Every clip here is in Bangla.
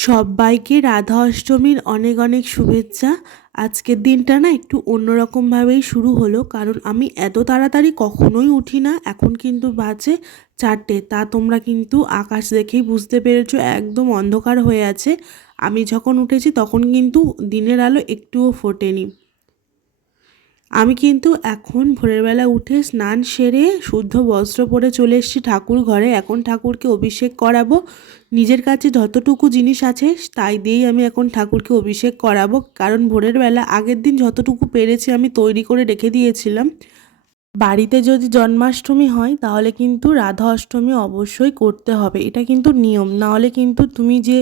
সব্বাইকে রাধা অষ্টমীর অনেক অনেক শুভেচ্ছা। আজকের দিনটা না একটু অন্যরকমভাবেই শুরু হলো, কারণ আমি এত তাড়াতাড়ি কখনোই উঠি না, এখন কিন্তু বাজে চারটে। তা তোমরা কিন্তু আকাশ দেখেই বুঝতে পেরেছ, একদম অন্ধকার হয়ে আছে। আমি যখন উঠেছি তখন কিন্তু দিনের আলো একটুও ফোটেনি। আমি কিন্তু এখন ভোরেরবেলা উঠে স্নান সেরে শুদ্ধ বস্ত্র পরে চলে এসেছি ঠাকুর ঘরে। এখন ঠাকুরকে অভিষেক করাবো। নিজের কাছে যতটুকু জিনিস আছে, তাই দিয়েই আমি এখন ঠাকুরকে অভিষেক করাবো। কারণ ভোরের বেলা আগের দিন যতটুকু পেরেছি আমি তৈরি করে রেখে দিয়েছিলাম। বাড়িতে যদি জন্মাষ্টমী হয়, তাহলে কিন্তু রাধা অষ্টমী অবশ্যই করতে হবে। এটা কিন্তু নিয়ম। নাহলে কিন্তু তুমি যে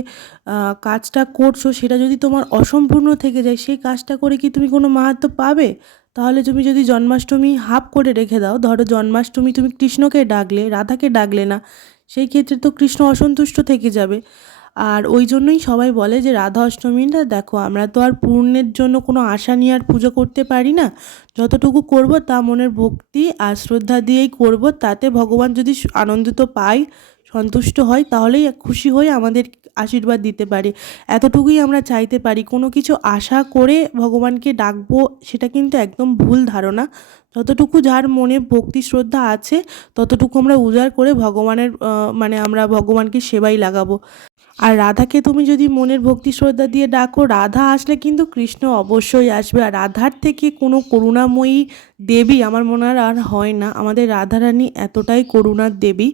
কাজটা করছ, সেটা যদি তোমার অসম্পূর্ণ থেকে যায়, সেই কাজটা করে কি তুমি কোনো মাহাত্ম পাবে? তাহলে তুমি যদি জন্মাষ্টমী হাফ করে রেখে দাও, ধরো জন্মাষ্টমী তুমি কৃষ্ণকে ডাকলে, রাধাকে ডাকলে না সেই ক্ষেত্রে তো কৃষ্ণ অসন্তুষ্ট থেকে যাবে। আর ওই জন্যই সবাই বলে যে রাধা অষ্টমীটা দেখো আমরা তো আর পূর্ণের জন্য কোনো আশা নিয়ে আর পুজো করতে পারি না। যতটুকু করব তা মনের ভক্তি আর শ্রদ্ধা দিয়েই করব, তাতে ভগবান যদি আনন্দিত পায় সন্তুষ্ট হয়, তাহলেই খুশি হয়ে আমাদের আশীর্বাদ দিতে পারে। এতটুকুই আমরা চাইতে পারি। কোনো কিছু আশা করে ভগবানকে ডাকবো, সেটা কিন্তু একদম ভুল ধারণা। যতটুকু যার মনে ভক্তি শ্রদ্ধা আছে, ততটুকু আমরা উজাড় করে ভগবানের মানে আমরা ভগবানকে সেবাই লাগাবো। আর রাধাকে তুমি যদি মনের ভক্তি শ্রদ্ধা দিয়ে ডাকো, রাধা আসলে কিন্তু কৃষ্ণ অবশ্যই আসবে। আর রাধার থেকে কোনো করুণাময়ী দেবী আমার মনে হয় আর হয় না। আমাদের রাধারানী এতটাই করুণার দেবী।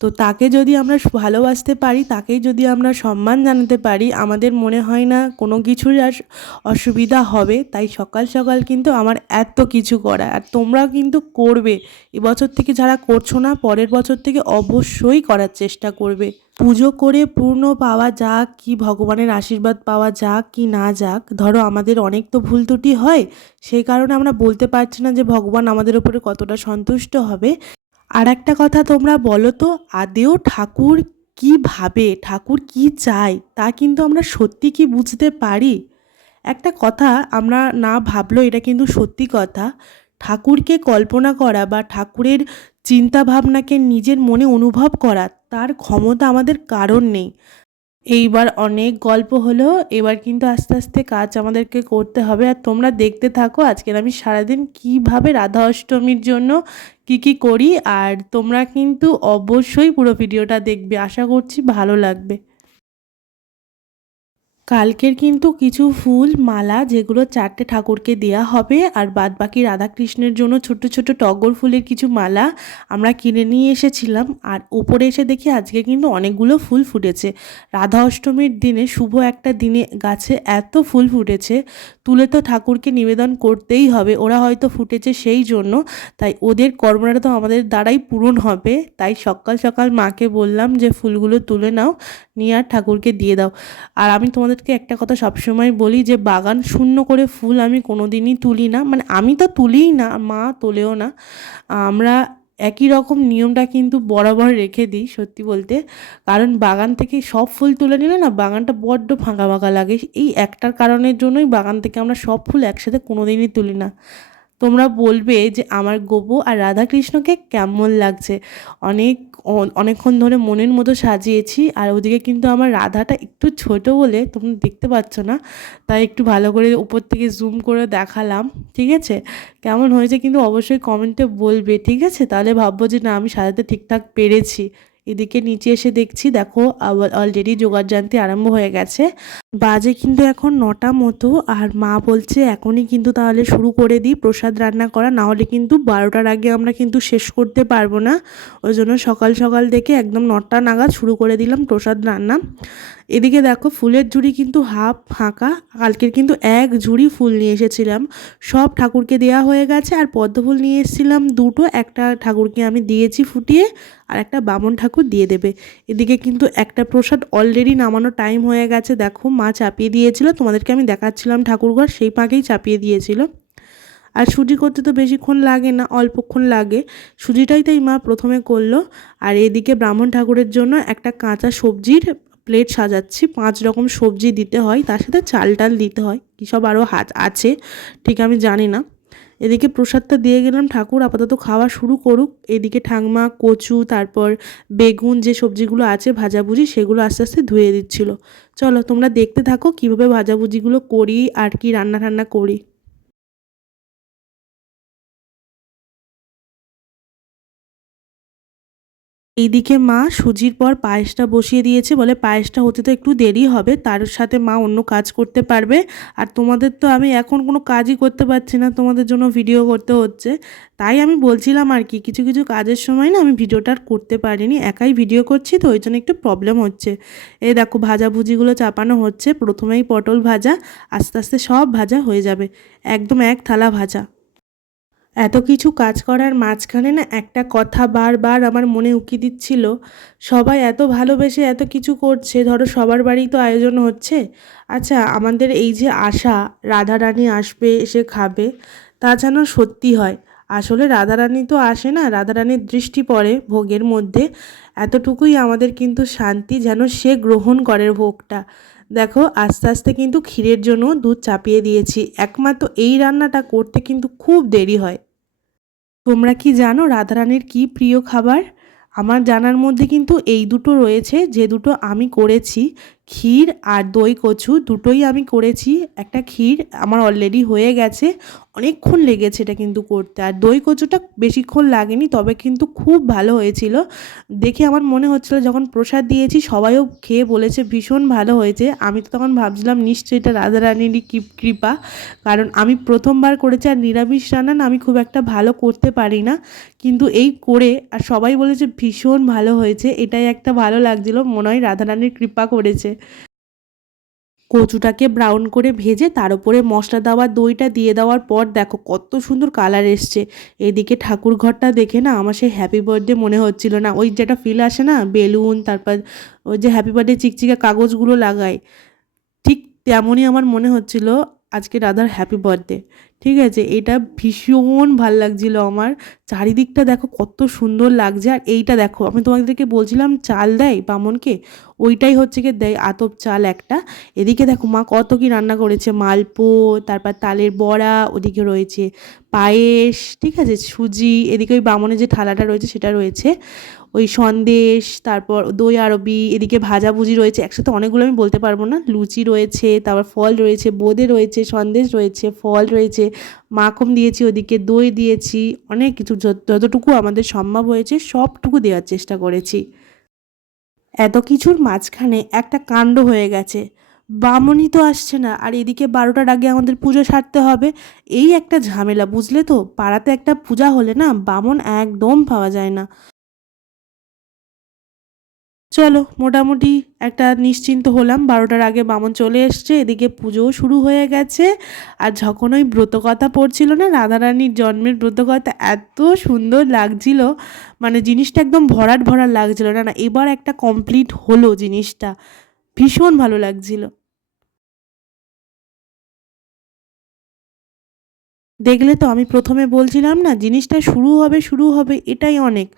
তো তাকে যদি আমরা ভালোবাসতে পারি তাকেই যদি আমরা সম্মান জানাতে পারি, আমাদের মনে হয় না কোনো কিছুর আর অসুবিধা হবে। তাই সকাল সকাল কিন্তু আমার এত কিছু করা। আর তোমরাও কিন্তু করবে। এবছর থেকে যারা করছ না, পরের বছর থেকে অবশ্যই করার চেষ্টা করবে। পুজো করে পূর্ণ পাওয়া যাক কি ভগবানের আশীর্বাদ পাওয়া যাক কি না যাক, ধরো আমাদের অনেক তো ভুল ত্রুটি হয়, সেই কারণে আমরা বলতে পারছি না যে ভগবান আমাদের উপরে কতটা সন্তুষ্ট হবে। আর একটা কথা তোমরা বলো তো, আদেও ঠাকুর কি ভাবে, ঠাকুর কি চায়, তা কিন্তু আমরা সত্যি কি বুঝতে পারি? একটা কথা আমরা না ভাবলেও এটা কিন্তু সত্যি কথা, ঠাকুরকে কল্পনা করা বা ঠাকুরের চিন্তা ভাবনাকে নিজের মনে অনুভব করা, তার ক্ষমতা আমাদের কারণ নেই। এইবার অনেক গল্প হলো, এবার কিন্তু আস্তে আস্তে কাজ আমাদেরকে করতে হবে। আর তোমরা দেখতে থাকো আজকের আমি সারাদিন কীভাবে রাধা অষ্টমীর জন্য কি কি করি, আর তোমরা কিন্তু অবশ্যই পুরো ভিডিওটা দেখবে। আশা করছি ভালো লাগবে। কালকের কিন্তু কিছু ফুল, মালা যেগুলো চারটে ঠাকুরকে দেয়া হবে আর বাদ বাকি রাধাকৃষ্ণের জন্য ছোট ছোট টগর ফুলের কিছু মালা আমরা কিনে নিয়ে এসেছিলাম। আর ওপরে এসে দেখি আজকে কিন্তু অনেকগুলো ফুল ফুটেছে। রাধা অষ্টমীর দিনে শুভ একটা দিনে গাছে এত ফুল ফুটেছে, তুলে তো ঠাকুরকে নিবেদন করতেই হবে, ওরা হয়তো ফুটেছে সেই জন্য। তাই ওদের কর্মটা তো আমাদের দ্বারাই পূরণ হবে। তাই সকাল সকাল মাকে বললাম যে ফুলগুলো তুলে নাও, নিয়ে আর ঠাকুরকে দিয়ে দাও। আর আমি তোমাদেরকে একটা কথা সবসময় বলি যে, বাগান শূন্য করে ফুল আমি কোনো দিনই তুলি না। মানে আমি তো তুলিই না, মা তোলেও না। আমরা একই রকম নিয়মটা কিন্তু বরাবর রেখে দিই সত্যি বলতে। কারণ বাগান থেকে সব ফুল তুলে নিলে না, বাগানটা বড্ড ফাঁকা ফাঁকা লাগে। এই একটার কারণের জন্যই বাগান থেকে আমরা সব ফুল একসাথে কোনো দিনই তুলি না। তোমরা বলবে যে আমার গোবু আর রাধাকৃষ্ণকে কেমন লাগছে? অনেক অনেকক্ষণ ধরে মনের মতো সাজিয়েছি আর ওদিকে কিন্তু আমার রাধাটা একটু ছোট বলে তোমরা দেখতে পাচ্ছ না, তাই একটু ভালো করে উপর থেকে জুম করে দেখালাম, ঠিক আছে? কেমন হয়েছে কিন্তু অবশ্যই কমেন্টে বলবে, ঠিক আছে? তাহলে ভাববো যে না, আমি সাজাতে ঠিকঠাক পেরেছি। এদিকে নিচে এসে দেখছি, দেখো অলরেডি যোগাড়যান্তি আরম্ভ হয়ে গেছে। বাজে কিন্তু এখন নটা মতো, আর মা বলছে এখনই কিন্তু তাহলে শুরু করে দিই, প্রসাদ রান্না করা না হলে কিন্তু বারোটার আগে আমরা কিন্তু শেষ করতে পারব না। ওই জন্য সকাল সকাল দেখে একদম নটা নাগাদ শুরু করে দিলাম প্রসাদ রান্না। এদিকে দেখো ফুলের ঝুড়ি কিন্তু হাফ ফাঁকা, কালকের কিন্তু এক ঝুড়ি ফুল নিয়ে এসেছিলাম। সব ঠাকুরকে দেওয়া হয়ে গেছে আর পদ্ম ফুল নিয়ে এসেছিলাম দুটো, একটা ঠাকুরকে আমি দিয়েছি ফুটিয়ে আর একটা বামন ঠাকুর দিয়ে দেবে। এদিকে কিন্তু একটা প্রসাদ অলরেডি নামানোর টাইম হয়ে গেছে। দেখো মা চাপিয়ে দিয়েছিল, তোমাদেরকে আমি দেখাচ্ছিলাম ঠাকুরঘর, সেই পাকেই চাপিয়ে দিয়েছিল। আর সুজি করতে তো বেশিক্ষণ লাগে না, অল্পক্ষণ লাগে। সুজিটাই তাই মা প্রথমে করল। আর এদিকে ব্রাহ্মণ ঠাকুরের জন্য একটা কাঁচা সবজির প্লেট সাজাচ্ছি, পাঁচ রকম সবজি দিতে হয়, তার সাথে চাল টাল দিতে হয়, কী সব আরও হাত আছে, ঠিক আমি জানি না। এদিকে প্রসাদটা দিয়ে গেলাম, ঠাকুর আপাতত খাওয়া শুরু করুক, এদিকে ঠাংমা কচু, তারপর বেগুন যে সবজিগুলো আছে, ভাজাভুজি, সেগুলো আস্তে আস্তে ধুয়ে দিচ্ছিল। চলো তোমরা দেখতে থাকো কীভাবে ভাজাভুজিগুলো করি, আর কি রান্না ঠান্না করি। এইদিকে মা সুজির পর পায়েসটা বসিয়ে দিয়েছে, বলে পায়েসটা হতে তো একটু দেরি হবে, তার সাথে মা অন্য কাজ করতে পারবে। আর তোমাদের তো আমি এখন কোনো কাজই করতে পারছি না, তোমাদের জন্য ভিডিও করতে হচ্ছে। তাই আমি বলছিলাম আর কি, কিছু কিছু কাজের সময় না আমি ভিডিওটা আর করতে পারিনি, একাই ভিডিও করছি, তো ওই জন্য একটু প্রবলেম হচ্ছে। এই দেখো ভাজাভুজিগুলো চাপানো হচ্ছে, প্রথমেই পটল ভাজা, আস্তে আস্তে সব ভাজা হয়ে যাবে, একদম এক থালা ভাজা। এত কিছু কাজ করার মাঝখানে না একটা কথা বারবার আমার মনে উকি দিচ্ছিল। সবাই এত ভালোবেসে এত কিছু করছে, ধরো সবার বাড়িই তো আয়োজন হচ্ছে। আচ্ছা আমাদের এই যে আশা, রাধারানী আসবে, এসে খাবে, তা যেন সত্যি হয়। আসলে রাধারানী তো আসে না, রাধারানীর দৃষ্টি পড়ে ভোগের মধ্যে। এতটুকুই আমাদের কিন্তু শান্তি যেন সে গ্রহণ করে ভোগটা। দেখো, আস্তে আস্তে কিন্তু ক্ষীরের জন্য দুধ চাপিয়ে দিয়েছি। একমাত্র এই রান্নাটা করতে কিন্তু খুব দেরি হয়। তোমরা কি জানো রাধারানীর কি প্রিয় খাবার? আমার জানার মধ্যে কিন্তু এই দুটো রয়েছে, যে দুটো আমি করেছি। ক্ষীর আর দই কচু দুটোই আমি করেছি। একটা ক্ষীর আমার অলরেডি হয়ে গেছে। অনেকক্ষণ লেগেছে এটা কিন্তু করতে। আর দই কচুটা বেশিক্ষণ লাগেনি, তবে কিন্তু খুব ভালো হয়েছিল। দেখে আমার মনে হচ্ছিল যখন প্রসাদ দিয়েছি, সবাইও খেয়ে বলেছে ভীষণ ভালো হয়েছে। আমি তো তখন ভাবছিলাম, নিশ্চয়ই এটা রাধারানীরই কৃপা কারণ আমি প্রথমবার করেছি আর নিরামিষ রান্না আমি খুব একটা ভালো করতে পারি না। কিন্তু এই করে আর সবাই বলেছে ভীষণ ভালো হয়েছে। এটাই একটা ভালো লাগছিল। মনে হয় রাধারানীর কৃপা করেছে। কচুটাকে ব্রাউন করে ভেজে তার উপরে মশলা দেওয়া দইটা দিয়ে দেওয়ার পর দেখো কত সুন্দর কালার এসছে। এদিকে ঠাকুর ঘরটা দেখে না আমার সেই হ্যাপি বার্থডে মনে হচ্ছিল না। ওই যেটা ফিল আসে না, বেলুন, তারপর ওই যে হ্যাপি বার্থডে চিকচিকা কাগজগুলো লাগায়, ঠিক তেমনই আমার মনে হচ্ছিল আজকে রাধার হ্যাপি বার্থডে ঠিক আছে? এটা ভীষণ ভালো লাগছিল আমার। চারিদিকটা দেখো কত সুন্দর লাগছে। আর এইটা দেখো, আমি তোমাদেরকে বলছিলাম চাল দেয় বামনকে? ওইটাই হচ্ছে কি দেয় আতপ চাল একটা। এদিকে দেখো মা কত কি রান্না করেছে। মালপো, তারপর তালের বড়া, ওদিকে রয়েছে পায়েস, ঠিক আছে? সুজি, এদিকে ওই বামনের যে থালাটা রয়েছে সেটা রয়েছে। ওই সন্দেশ, তারপর দই আরবি, এদিকে ভাজাভুজি রয়েছে। একসাথে অনেকগুলো আমি বলতে পারব না। লুচি রয়েছে, তারপর ফল রয়েছে, বোঁদে রয়েছে, সন্দেশ রয়েছে, ফল রয়েছে। মাখন দিয়েছি, ওদিকে দই দিয়েছি, অনেক কিছু যতটুকু আমাদের সম্ভব হয়েছে সবটুকু দেওয়ার চেষ্টা করেছি। এত কিছুর মাঝখানে একটা কাণ্ড হয়ে গেছে। বামনই তো আসছে না, আর এদিকে বারোটার আগে আমাদের পুজো সারতে হবে, এই একটা ঝামেলা, বুঝলে তো? পাড়াতে একটা পূজা হলে না বামন একদম পাওয়া যায় না। চলো, মোটামুটি একটা নিশ্চিন্ত হলাম। বারোটার আগে বামন চলে এসছে, এদিকে পুজোও শুরু হয়ে গেছে। আর যখন ওই ব্রতকথা পড়ছিল না, রাধারানীর জন্মের ব্রতকথা, এত সুন্দর লাগছিল। মানে জিনিসটা একদম ভরাট ভরাট লাগছিল। না না, এবার একটা কমপ্লিট হলো জিনিসটা। ভীষণ ভালো লাগছিল। দেখলে তো আমি প্রথমে বলছিলাম না, জিনিসটা শুরু হবে শুরু হবে, এটাই অনেক।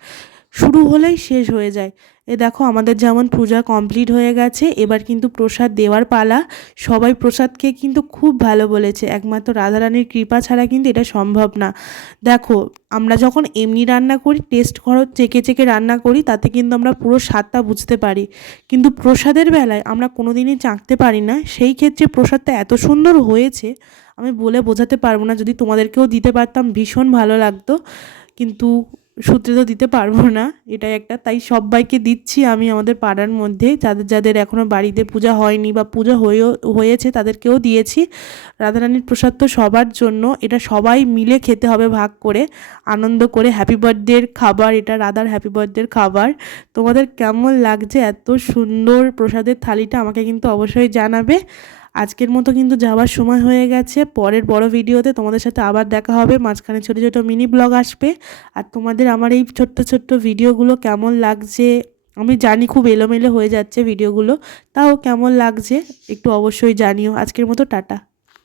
শুরু হলেই শেষ হয়ে যায়। এ দেখো, আমাদের যেমন পূজা কমপ্লিট হয়ে গেছে, এবার কিন্তু প্রসাদ দেওয়ার পালা। সবাই প্রসাদকে কিন্তু খুব ভালো বলেছে। একমাত্র রাধারানীর কৃপা ছাড়া কিন্তু এটা সম্ভব না। দেখো, আমরা যখন এমনি রান্না করি টেস্ট করো, চেকে চেকে রান্না করি, তাতে কিন্তু আমরা পুরো স্বাদটা বুঝতে পারি। কিন্তু প্রসাদের বেলায় আমরা কোনো দিনই চাঁকতে পারি না। সেই ক্ষেত্রে প্রসাদটা এত সুন্দর হয়েছে, আমি বলে বোঝাতে পারব না। যদি তোমাদেরকেও দিতে পারতাম, ভীষণ ভালো লাগতো। কিন্তু সূত্রে তো দিতে পারব না, এটাই একটা। তাই সবাইকে দিচ্ছি আমি আমাদের পাড়ার মধ্যে, যাদের যাদের এখনও বাড়িতে পূজা হয়নি বা পূজা হয়েও, হয়েছে তাদেরকেও দিয়েছি। রাধারানীর প্রসাদ তো সবার জন্য, এটা সবাই মিলে খেতে হবে ভাগ করে, আনন্দ করে হ্যাপি বার্থডের খাবার, এটা রাধার হ্যাপি বার্থডের খাবার। তোমাদের কেমন লাগছে? এত সুন্দর প্রসাদের থালিটা আমাকে কিন্তু অবশ্যই জানাবে। আজকের মতো কিন্তু যাওয়ার সময় হয়ে গেছে। পরের বড় ভিডিওতে তোমাদের সাথে আবার দেখা হবে। মাঝখানে ছোটো ছোটো মিনি ব্লগ আসবে। আর তোমাদের আমার এই ছোট্ট ছোট্ট ভিডিওগুলো কেমন লাগছে? আমি জানি খুব এলোমেলো হয়ে যাচ্ছে ভিডিওগুলো। তাও কেমন লাগছে? একটু অবশ্যই জানিও। আজকের মতো টাটা।